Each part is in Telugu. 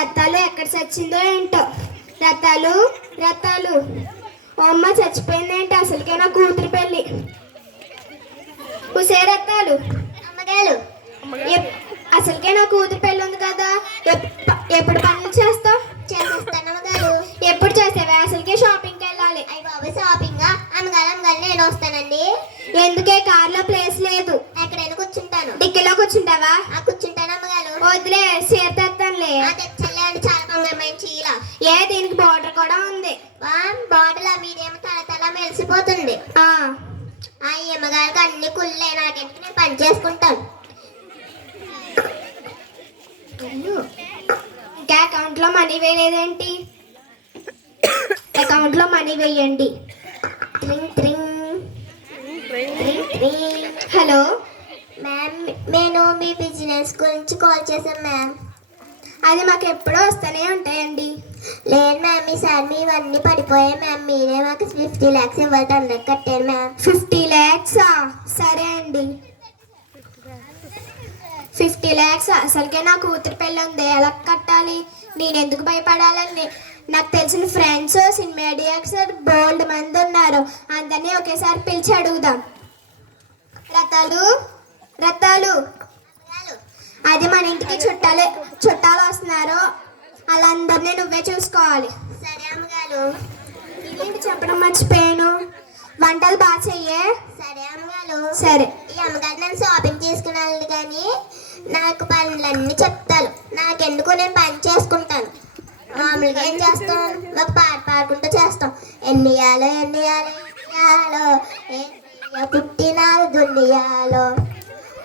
రత్తాలు ఎక్కడ చచ్చిందో ఏంటో. రత్తాలు రత్తాలు అమ్మ చచ్చిపోయిందేంటి? అసలుకే నా కూతురు పెళ్ళి. హుసే రత్తాలు అమ్మగారు, అసలుకే నా కూతురు పెళ్ళి ఉంది కదా, ఎప్పుడు పనులు చేస్తావు? చేసేస్తాను అమ్మగారు. ఎప్పుడు చేసేవా? అసలుకే షాపింగ్కి వెళ్ళాలి. అయ్యి బాబు, షాపింగ్ అమ్మగారు నేను వస్తానండి. ఎందుకే? కార్లో ప్లేస్ లేదు. ఎక్కడైనా కూర్చుంటాను. డిక్కీలో కూర్చుంటావా? కూర్చుంటాను అమ్మగారు. వదిలే, చీర తెస్తానులే. తెచ్చలే అండి, చాలా బంగారమైన చీర. దీనికి బార్డర్ కూడా ఉంది. బాటిల్ మీదేమో తల మెరిసిపోతుంది. ఆ అమ్మగారికి అన్ని కుళ్ళే, నాకంటే నేను పని చేసుకుంటాను. ఇంకా అకౌంట్ లో మనీ వేయలేదేంటి? అకౌంట్ లో మనీ వేయండి. హలో మ్యామ్, నేను మీ బిజినెస్ గురించి కాల్ చేశాను మ్యామ్. అది మాకు ఎప్పుడో వస్తూనే ఉంటాయండి. లేదు మ్యామ్, ఈసారి ఇవన్నీ పడిపోయాయి మ్యామ్. మీరే మాకు 50 lakhs ఇవ్వాలి, అందరికి కట్టాను మ్యామ్. 50 lakhs? సరే అండి. 50 lakhs? అసలుకే నా కూతురు పెళ్ళి ఉంది, ఎలా కట్టాలి? నేను ఎందుకు భయపడాలండి? నాకు తెలిసిన ఫ్రెండ్స్ సినిమా డైరెక్టర్ బోల్డ్ మంది ఉన్నారు, అందరినీ ఒకేసారి పిలిచి అడుగుదాం. రత్తాలు రత్తాలు, అది మన ఇంటికి చుట్టాలు వస్తున్నారు, వాళ్ళందరినీ నువ్వే చూసుకోవాలి. సరే అమ్మగారు. ఇదేంటి చెప్పడం మర్చిపోయాను, వంటలు బాగా చెయ్యే. సరే అమ్మగారు. సరే. ఈ అమ్మగారు నన్ను షాపింగ్ చేసుకున్నాను కానీ నాకు పనులన్నీ చెప్తాను. నాకెందుకు, నేను పని చేసుకుంటాను. మామూలుగా ఏం చేస్తాం, మాకు పాట పాడుకుంటూ చేస్తాం. ఎన్నియాలో పుట్టినాలు దున్నియాలో.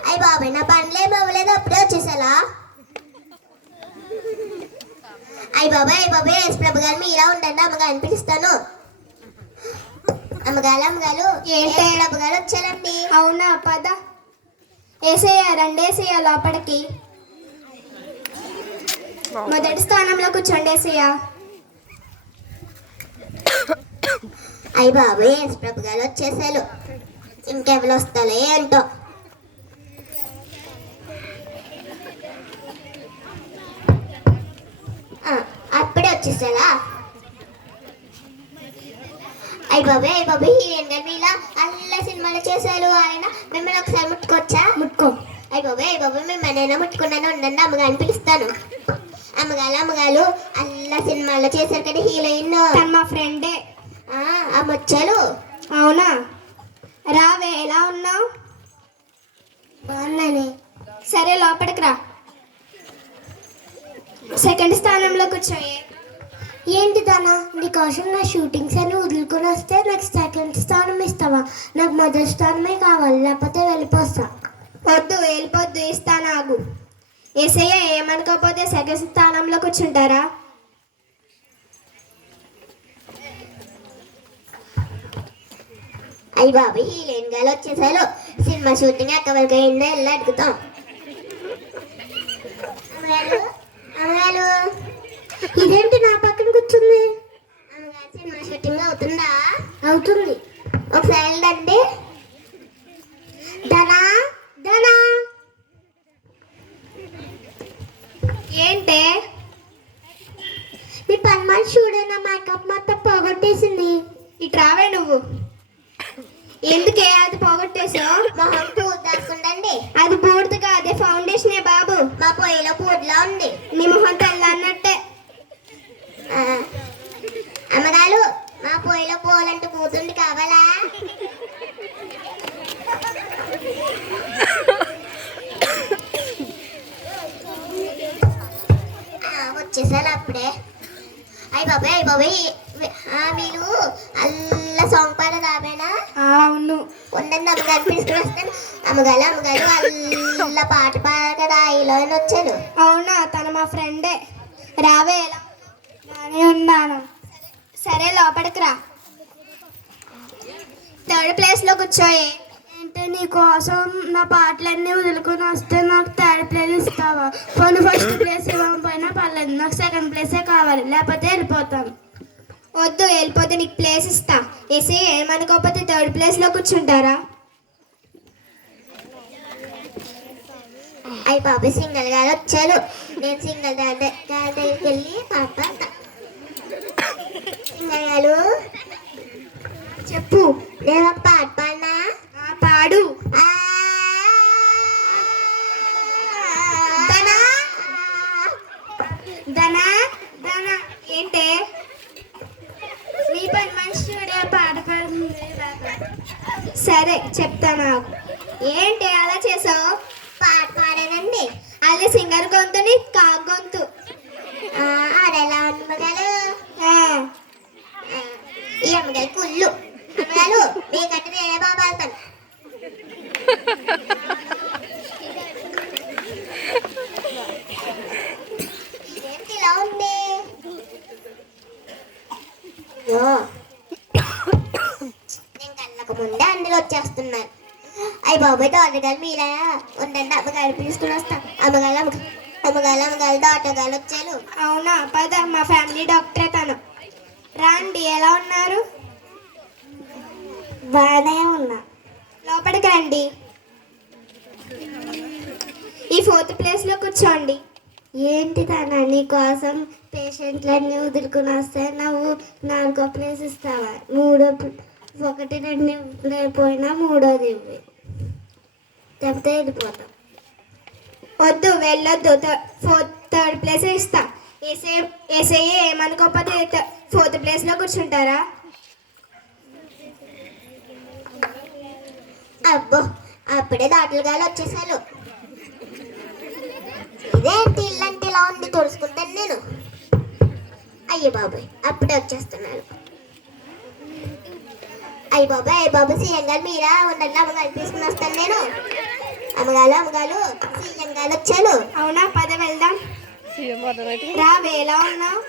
అయ్యి బాబాయ్, నా పనులేం అవ్వలేదు, అప్పుడే వచ్చేసాలా? అయ్యి బాబాయ్ యేసు ప్రభు గారు మీరా ఉండండి, అమ్మగారిని పిలుస్తాను. అమ్మగారు ఏంటి? అమ్మగారు వచ్చారండి. అవునా, పద. వేసేయా, రెండేసేయా లోపలికి. మొదటి స్థానంలో కూర్చోండి. వేసేయా. అయ్యి బాబాయ్, యేసు ప్రభు గారు వచ్చేసారు. ఇంకెవరు వస్తాలే ఏంటో. అప్పుడే వచ్చేసారా? అయ్యి బాబాయ్ హీరోయిన్ గారు మీలా అల్ల సినిమాలు చేశారు. ఆయన మిమ్మల్ని ఒకసారి ముట్టుకోవచ్చా? ముట్టుకో. అయ్యి బాబాయ్ మిమ్మల్ని ముట్టుకున్నాను, ఉండండి, అమ్మగారిని పిలుస్తాను. అమ్మగారు అల్ల సినిమాలో చేశారు కదా హీరోయిన్. తను మా ఫ్రెండే. అమ్మొచ్చారు. అవునా, రావే. ఎలా ఉన్నావు? బాగున్నానే. సరే, లోపలికి రా. సెకండ్ స్థానంలో కూర్చోయే. ఏంటి దానా, నీకోసం నా షూటింగ్స్ అని వదులుకొని వస్తే నాకు సెకండ్ స్థానం ఇస్తావా? నాకు మొదటి స్థానమే కావాలి, లేకపోతే వెళ్ళిపోస్తా. వద్దు, వెళ్ళిపోద్దు, ఇస్తాను, ఆగు. ఏసయ్య, ఏమనుకోకపోతే సెకండ్ స్థానంలో కూర్చుంటారా? అయ్యి బాబాయ్, హీరోయిన్ గారు వచ్చేసారు. సినిమా షూటింగ్ ఎక్కడికి అయిందో వెళ్ళి అడుగుతాం. అమ్మగారు, ఇదేంటి నా పక్కన కూర్చుంది? అమ్మగారు, సినిమా షూటింగ్ అవుతుందా? అవుతుంది. ఒకసారి వెళ్ళండి. ధనా ధనా. ఏంటే? మీ పని మనిషి చూడైనా మేకప్ మొత్తం పోగొట్టేసింది. ఇటు రావే నువ్వు. ఎందుకే అది పోగొట్టేసావు? మొహం పూజ దాచుకుందండి. అది బూడిద కాదే, ఫౌండేషనే బాబు. మా పొయ్యిలో పూజలా ఉంది. నీ మొహం తెల్లన్నట్టే. అమ్మగారు, మా పొయ్యిలో పూలంటూ కూతుంది, కావాలా? వచ్చేసారు అప్పుడే. అయ్యి బాబాయ్ మీరు అల్ల సాంగ్ పాట రాబేనా? అవును. ఉండండి, అమ్మగారు పిలుచుకుని వస్తాను. అమ్మగారు అల్ల పాట పాడగా హీరోయిన్ వచ్చాను. అవునా, తను మా ఫ్రెండే. రావే. ఎలా బాగానే ఉన్నాను. సరే, లోపలికి రా. థర్డ్ ప్లేస్లో కూర్చోయే. అంటే నీకోసం నా పాటలన్నీ వదులుకొని వస్తే నాకు థర్డ్ ప్లేస్ ఇస్తావా? పోనీ ఫస్ట్ ప్లేస్ ఇవ్వకపోయినా పర్లేదు, నాకు సెకండ్ ప్లేసే కావాలి, లేకపోతే వెళ్ళిపోతాను. వద్దు, వెళ్ళిపోతే నీకు ప్లేస్ ఇస్తా. వేసి ఏమనుకోకపోతే థర్డ్ ప్లేస్లో కూర్చుంటారా? అయ్యి బాబు సింగల్ గారు వచ్చారు. నేను సింగల్ దగ్గరికి వెళ్ళి పాట పాడతా. సింగల్ గారు చెప్పు. నేను ఒక పాట పాడినా. పాడు. ఆ, ధనా ధనా ధనా ఏంటే నీ పని మనిషి చూడే పాట పాడుతుంది. సరే చెప్తాను నాకు. ఏంటి అలా చేసావు? పాట పాడానండి. అదే సింగర్ గొంతు నీ గొంతు. ఆడెలా అమ్మగారు? ఆ, ఈ అమ్మగారు కుళ్ళు. అమ్మగారు మీకంటే నేనే బాగా పాడతాను. ఇదేంటి ఇలా ఉంది? అయ్యో, నేను కళ్ళకు ముందే అందులో వచ్చేస్తున్నాను. అయ్యి బాబాయ్ తోటగారు మీరా ఉండండి, అమ్మగారు పిలుచుకుని వస్తాను. అమ్మగారు తోటగారు వచ్చారు. అవునా, పద, మా ఫ్యామిలీ డాక్టరే తను. రండి, ఎలా ఉన్నారు? బాగానే ఉన్నా. లోపలికి రండి. ఈ 4th ప్లేస్లో కూర్చోండి. ఏంటి తన నీకోసం పేషెంట్లన్నీ వదులుకుని వస్తే నువ్వు 4వ ప్లేస్ ఇస్తావా? 1, 2 పోయినా 3వది ఇవ్వి, చెప్తే వెళ్ళిపోతాం. వద్దు, వెళ్ళొద్దు. 3rd ప్లేస్ ఇస్తా. ఏసే ఏమనుకోకపోతే 4th ప్లేస్లో కూర్చుంటారా? అబ్బో, అప్పుడే దాటలుగాలు వచ్చేసాను. ఇదేంటి ఇల్లంటే ఇలా ఉంది, తుడుచుకుంటాను నేను. అయ్యో బాబాయ్ అప్పుడే వచ్చేస్తున్నాను. అయ్య బాబాయ్ సీఎం గారు మీరా ఉండండి, అమ్మగారు తీసుకుని వస్తాను నేను. అమ్మగారు సీఎం గారు వచ్చాను. అవునా, పద వెళ్దాం. రా, ఎలా ఉన్నావు?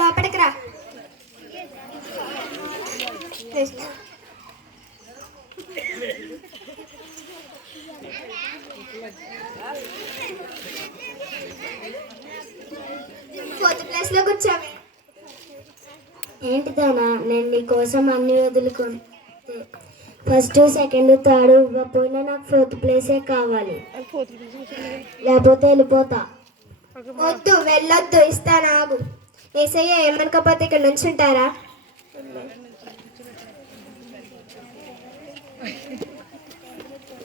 లోపలికి రా. ఫోర్త్ ప్లేస్లో కూర్చోవే. ఏంటి దానా, నేను నీకోసం అన్ని వదులుకొని 1st, 2, 3 ఇవ్వకపోయినా నాకు 4th ప్లేసే కావాలి, లేకపోతే వెళ్ళిపోతా. వద్దు, వెళ్ళొద్దు, ఇస్తాను, ఆగు. ఏసయ్య ఏమనుకోకపోతే ఇక్కడ నుంచి ఉంటారా?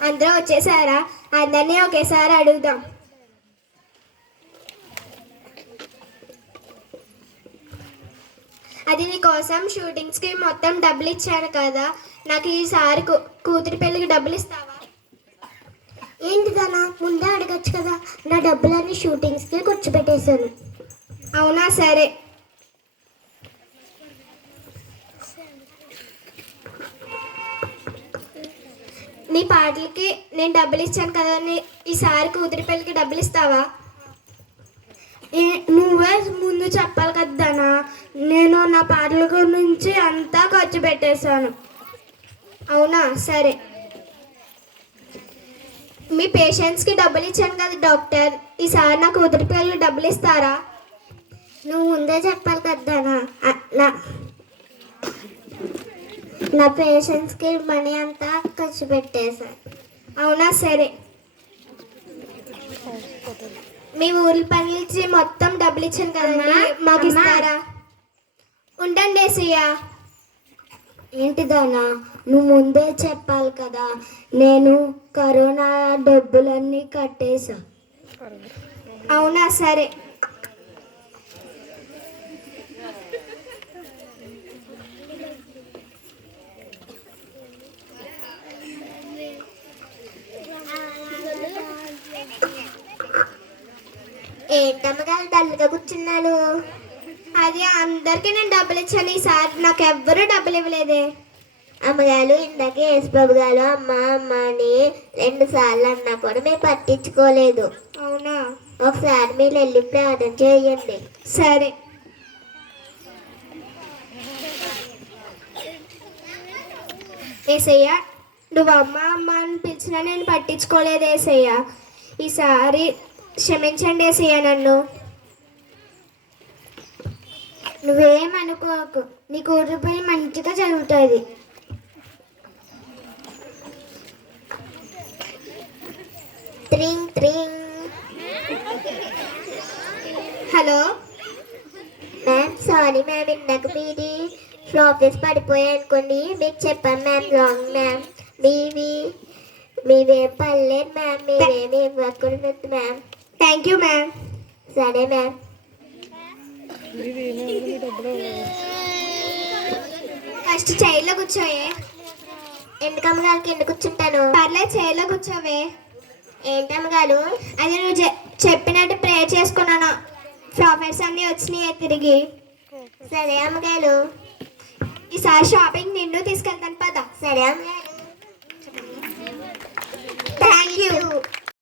అందరూ వచ్చేసారా? అందరినీ ఒకేసారి అడుగుదాం. అది నీకోసం షూటింగ్స్కి మొత్తం డబ్బులు ఇచ్చాను కదా, నాకు ఈసారి కూతురి పెళ్ళికి డబ్బులు ఇస్తావా? ఏంటిదన్నా, ముందే అడగచ్చు కదా. నా డబ్బులన్నీ షూటింగ్స్కి కూర్చోబెట్టేశాను. అవునా, సరే. నీ పాటలకి నేను డబ్బులు ఇచ్చాను కదా, ఈసారి కూతురి పెళ్ళికి డబ్బులు ఇస్తావా? నువ్వే ముందు చెప్పాలి కదనా, నేను నా పాటల గురించి అంతా ఖర్చు పెట్టేశాను. అవునా, సరే. మీ పేషెంట్స్కి డబ్బులు ఇచ్చాను కదా డాక్టర్, ఈసారి నా కూతురి పెళ్ళికి డబ్బులు ఇస్తారా? నువ్వు ముందే చెప్పాలి కదనా, నా పేషెంట్స్కి మనీ అంతా ఖర్చు పెట్టేశా. అవునా, సరే. మీ ఊరి పనులు మొత్తం డబ్బులు ఇచ్చాను కదండి, మాకు ఇస్తారా? ఉండండి ఏసయ్య. ఏంటిదానా, నువ్వు ముందే చెప్పాలి కదా, నేను కరోనా డబ్బులన్నీ కట్టేశా. అవునా, సరే. ఏంటమ్మగారు డల్గా కూర్చున్నాను? అది అందరికీ నేను డబ్బులు ఇచ్చాను, ఈసారి నాకు ఎవ్వరూ డబ్బులు ఇవ్వలేదే. అమ్మగారు ఇందాక యేసుబాబు గారు అమ్మ అమ్మ అని 2 సార్లు అన్నా కూడా మేము పట్టించుకోలేదు. అవునా, ఒకసారి మీరు వెళ్ళి ప్రార్థన చేయండి. సరే. ఏసయ్య, నువ్వు అమ్మ అమ్మ అని పిలిచినా నేను పట్టించుకోలేదు ఏసయ్య, ఈసారి క్షమించండి ఏసయ్య నన్ను. నువ్వేమనుకోకు, నీ కూతురు పెళ్ళి మంచిగా జరుగుతుంది. త్రింగ్ త్రింగ్. హలో మ్యామ్ సారీ మ్యామ్, ఇందాక మీది ఫ్లాపీస్ పడిపోయాయి అనుకోండి, మీకు చెప్పాను మ్యామ్, రాంగ్ మ్యామ్. మీవేం పర్లేదు మ్యామ్, మీవేమి ఇవ్వకూడదు మ్యామ్. Thank you ma'am. సరే మ్యామ్. ఫస్ట్ చైర్లో కూర్చోయే. ఎందుకమ్మగారు కింద కూర్చుంటాను? పర్లేదు చైర్లో కూర్చోవే. ఏంటమ్మగారు? అది నువ్వు చెప్పినట్టు ప్రేయర్ చేసుకున్నాను, ప్రాఫిట్స్ అన్నీ వచ్చినాయి తిరిగి. సరే అమ్మగారు. ఈసారి షాపింగ్ నిన్ను తీసుకెళ్తాను పద. సరే అమ్మగారు.